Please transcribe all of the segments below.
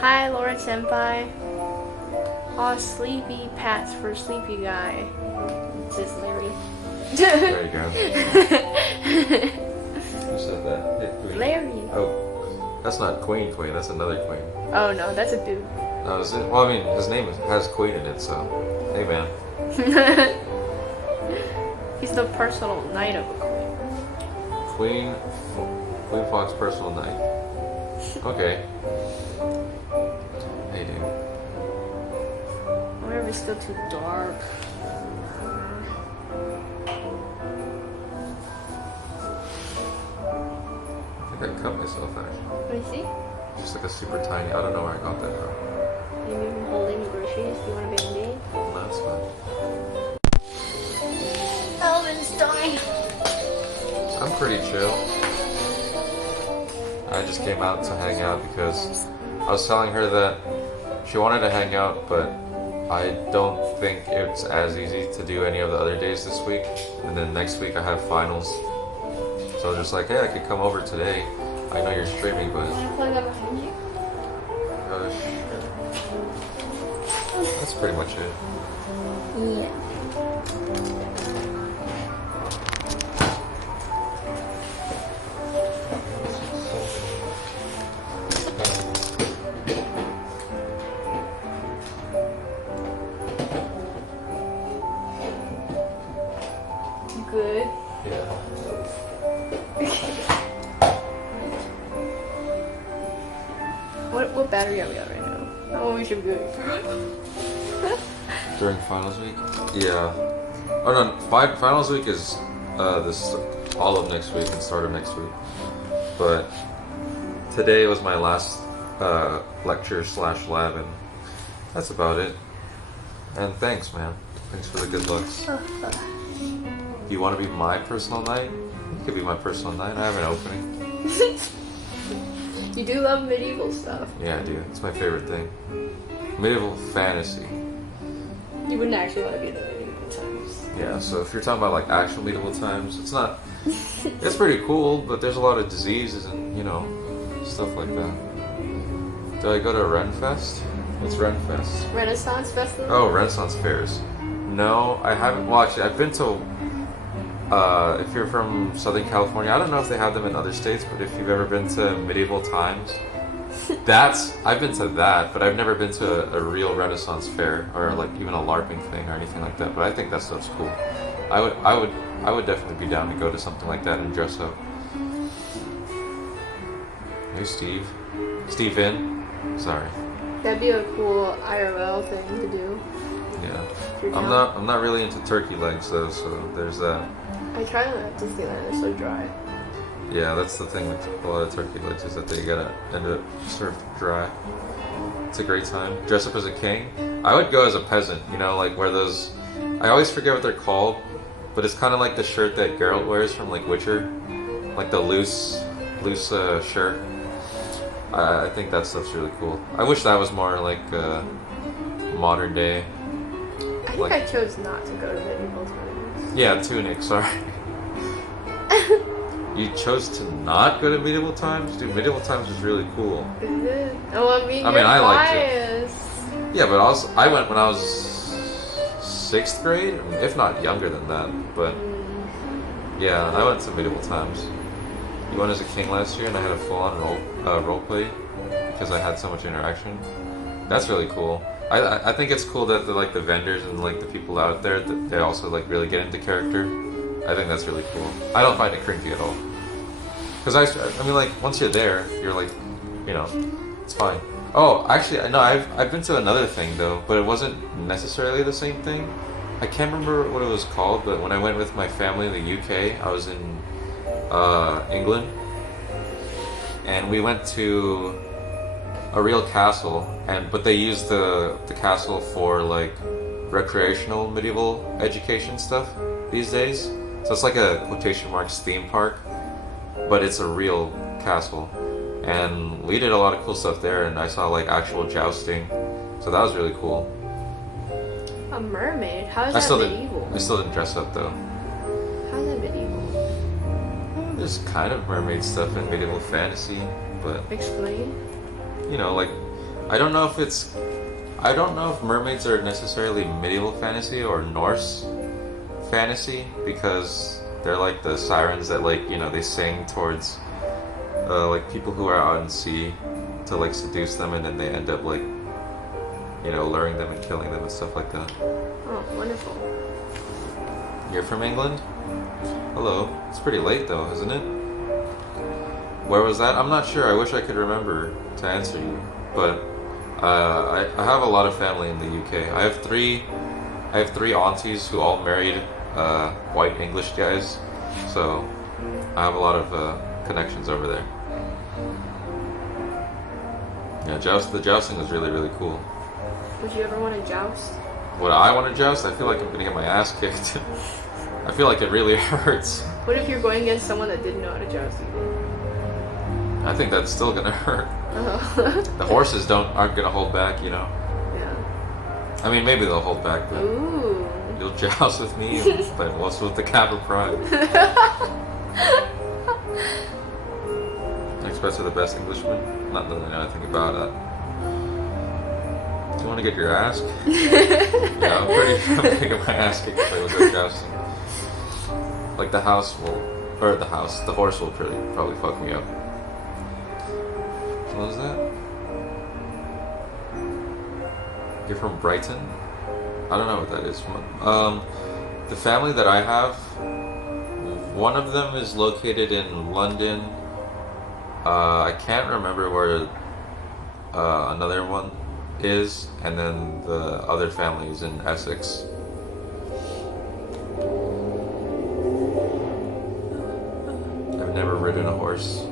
Hi, Laura Senpai. Aw, sleepy pats for sleepy guy. Says Larry. There you go. Who said that? Hey, Queen. Larry. Oh, that's not Queen. That's another Queen. Oh no, that's a dude. Oh, is it? Well, I mean, his name has Queen in it, so hey, man. He's the personal knight of a queen. Queen Fox personal knight. Okay. Hey, dude. I wonder if it's still too dark. I think I cut myself actually. Let me see. Just like a super tiny. I don't know where I got that from. Maybe I'm holding the groceries. Do you want a band-aid? No, that's fine. Elvin's dying. I'm pretty chill. I just came out to hang out because I was telling her that she wanted to hang out, but I don't think it's as easy to do any of the other days this week. And then next week I have finals. So I was just like, hey, I could come over today. I know you're streaming, but Want to plug that behind you? sure. That's pretty much it. Yeah. Good. Yeah. What battery are we at right now? Oh, we should be good. During finals week? Yeah. Oh no, finals week is this all of next week and start of next week. But today was my last lecture / lab, and that's about it. And thanks, man. Thanks for the good looks. You want to be my personal knight? You could be my personal knight. I have an opening. You do love medieval stuff. Yeah, I do. It's my favorite thing. Medieval fantasy. You wouldn't actually want to be in the medieval times. Yeah, so if you're talking about like actual medieval times, it's not. It's pretty cool, but there's a lot of diseases and stuff like that. Do I go to Renfest? What's Renfest? Renaissance Festival? Oh, Renaissance fairs. No, I haven't. Well, actually, I've been to. If you're from Southern California, I don't know if they have them in other states, but if you've ever been to medieval times, I've been to that, but I've never been to a real Renaissance fair or like even a LARPing thing or anything like that. But I think that stuff's cool. I would definitely be down to go to something like that and dress up. Hey, Steve. Steven. Sorry. That'd be a cool IRL thing to do. Yeah. If you're I'm down. not really into turkey legs though, so there's that. I tried them at Disneyland. They're so dry. Yeah, that's the thing with a lot of turkey legs is that they gotta end up served dry. It's a great time. Dress up as a king. I would go as a peasant, like wear those. I always forget what they're called, but it's kind of like the shirt that Geralt wears from like Witcher, like the loose shirt. I think that stuff's really cool. I wish that was more like modern day. I think I chose not to go to medieval times. Yeah, tunic. Sorry. You chose to not go to medieval times? Dude, medieval times was really cool. Is it? Oh, I mean, I liked it. biased. Yeah, but I went when I was 6th grade, if not younger than that. But yeah, I went to medieval times. You went as a king last year, and I had a full-on role play because I had so much interaction. That's really cool. I think it's cool that the vendors and like the people out there that they also like really get into character. I think that's really cool. I don't find it cringy at all. Because I mean, like once you're there, you're like, it's fine. Oh, actually, no, I've been to another thing though, but it wasn't necessarily the same thing. I can't remember what it was called, but when I went with my family in the UK, I was in England, and we went to a real castle, but they used the castle for like recreational medieval education stuff these days. So it's like a quotation marks theme park, but it's a real castle. And we did a lot of cool stuff there, and I saw like actual jousting, so that was really cool. A mermaid? How is that medieval? I still didn't dress up though. How is that medieval? There's kind of mermaid stuff in medieval fantasy, but Explain. like I don't know if it's. I don't know if mermaids are necessarily medieval fantasy or Norse fantasy because they're like the sirens that like they sing towards like people who are out in sea to like seduce them and then they end up like luring them and killing them and stuff like that. Oh, wonderful. You're from England? Hello. It's pretty late though, isn't it? Where was that? I'm not sure. I wish I could remember to answer you, but I have a lot of family in the UK. I have three aunties who all married white English guys, so I have a lot of connections over there. Yeah, the jousting was really, really cool. Would you ever want to joust? Would I want to joust? I feel like I'm gonna get my ass kicked. I feel like it really hurts. What if you're going against someone that didn't know how to joust either? I think that's still gonna hurt. Oh. The horses aren't gonna hold back, Yeah. I mean, maybe they'll hold back, but Ooh. you'll joust with me, but what's with the cap of pride? Next best are the best Englishmen. Not that I know anything about that. Do you want to get your ass kicked? Yeah, I'm gonna get my ass kicked if I go jousting. Like the horse will probably fuck me up. What was that? You're from Brighton? I don't know what that is. The family that I have, one of them is located in London. I can't remember where another one is, and then the other family is in Essex. I've never ridden a horse.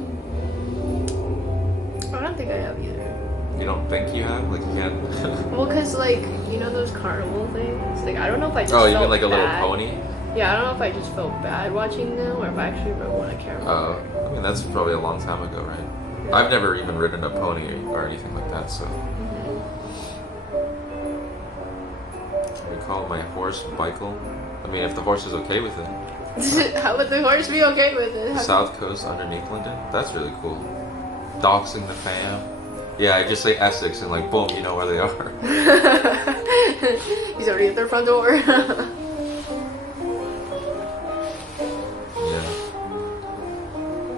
I don't think I have either. You don't think you have? Like you can? Well, cause like those carnival things. Like I don't know if I just. Oh, you felt mean like a little bad. pony? Yeah, I don't know if I just felt bad watching them or if I actually rode one. I can't remember. I mean that's probably a long time ago, right? I've never even ridden a pony or anything like that, so. We call my horse Michael. I mean, if the horse is okay with it. How would the horse be okay with it? South Coast underneath London? That's really cool. Doxing the fam. Yeah, I just say Essex and like boom, you know where they are. He's already at their front door. Yeah.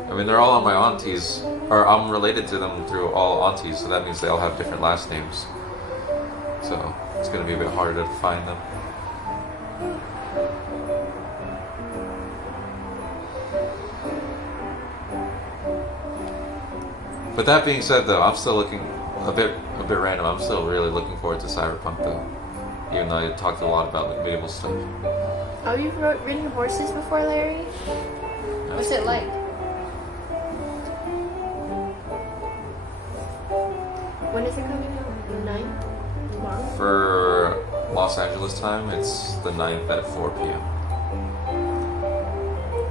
I mean, they're all on my aunties, or I'm related to them through all aunties, so that means they all have different last names. So it's gonna be a bit harder to find them. But that being said, though, I'm still looking a bit random. I'm still really looking forward to Cyberpunk, though. Even though I talked a lot about like medieval stuff. Oh, you've ridden horses before, Larry? Yeah. What's it like? When is it coming out? The 9th? Tomorrow? For Los Angeles time, it's the 9th at 4 p.m.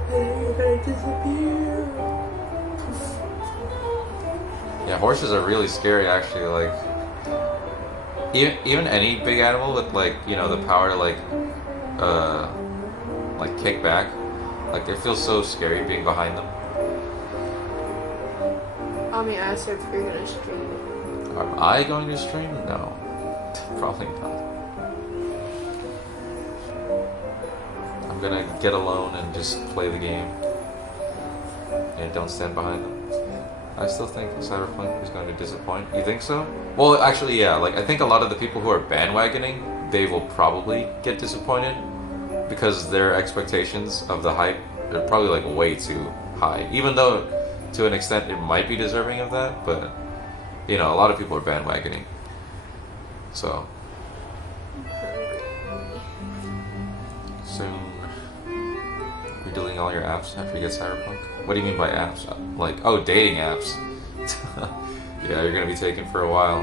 And then you're gonna disappear. Yeah, horses are really scary, actually. Like, even any big animal with the power to kick back, like they feel so scary being behind them. I mean, ask her if you're gonna stream. Am I going to stream? No, probably not. I'm gonna get alone and just play the game, and don't stand behind them. I still think Cyberpunk is going to disappoint. You think so? Well, actually, yeah. Like, I think a lot of the people who are bandwagoning, they will probably get disappointed because their expectations of the hype are probably like way too high. Even though, to an extent, it might be deserving of that, but a lot of people are bandwagoning. So soon, you're deleting all your apps after you get Cyberpunk. What do you mean by apps? Like, oh, dating apps. Yeah, you're gonna be taken for a while.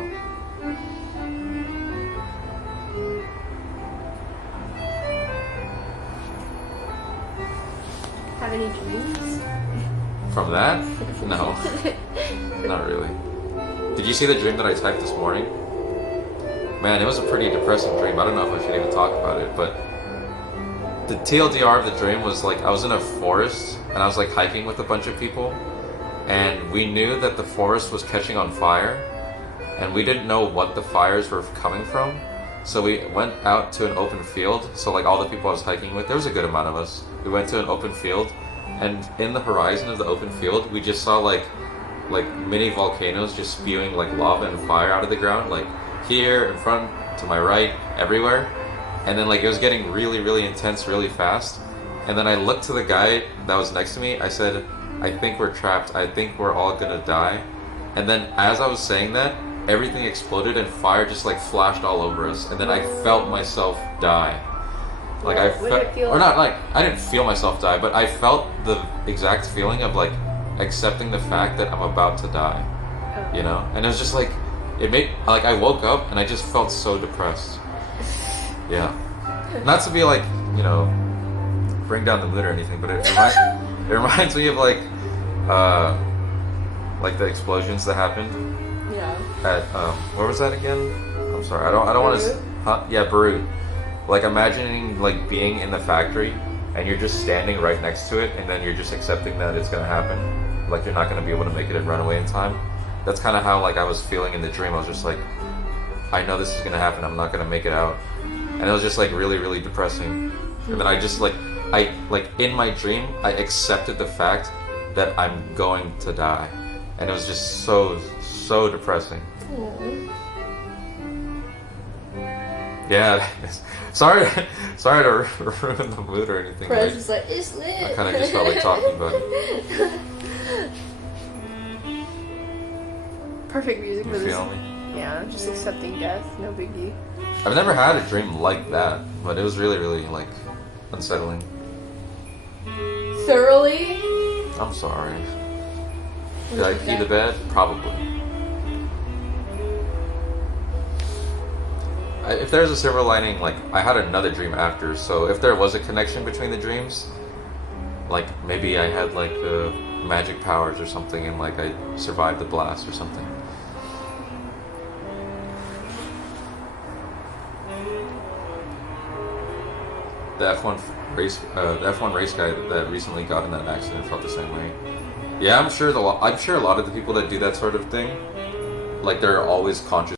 Have any dreams? From that? No. Not really. Did you see the dream that I typed this morning? Man, it was a pretty depressing dream. I don't know if I should even talk about it, but the TLDR of the dream was like I was in a forest and I was like hiking with a bunch of people, and we knew that the forest was catching on fire, and we didn't know what the fires were coming from. So we went out to an open field. So like all the people I was hiking with, there was a good amount of us. We went to an open field, and in the horizon of the open field, we just saw like mini volcanoes just spewing like lava and fire out of the ground, like here in front, to my right, everywhere. And then like it was getting really, really intense really fast. And then I looked to the guy that was next to me. I said, I think we're trapped. I think we're all gonna die. And then as I was saying that, everything exploded and fire just like flashed all over us. And then I felt myself die. Like I What did it feel or like? not like I didn't feel myself die, but I felt the exact feeling of like accepting the fact that I'm about to die. Oh. You know? And it was just like it made like I woke up and I just felt so depressed. Yeah. Not to be like, you know, bring down the mood or anything, but it reminds me of like the explosions that happened Yeah. at where was that again? I'm sorry, I don't want to. Beirut? Huh? Yeah, Beirut. Like imagining like being in the factory and you're just standing right next to it, and then you're just accepting that it's gonna happen. Like you're not gonna be able to make it and run away in time. That's kind of how like I was feeling in the dream. I was just like, I know this is gonna happen. I'm not gonna make it out, and it was just like really, really depressing. And then I just like in my dream I accepted the fact that I'm going to die, and it was just so depressing. Aw. Yeah, sorry to ruin the mood or anything. Prez Like, is like, it's lit. I kind of just felt like talking about it. Perfect music You for this. feel me? Yeah, just accepting death, no biggie. I've never had a dream like that, but it was really, really like unsettling. Thoroughly? I'm sorry. Did I pee the bed? Probably. If there's a silver lining, like I had another dream after, so if there was a connection between the dreams, like maybe I had like magic powers or something, and like I survived the blast or something. The F1 race guy that recently got in that accident felt the same way. Yeah, I'm sure a lot of the people that do that sort of thing, like they're always conscious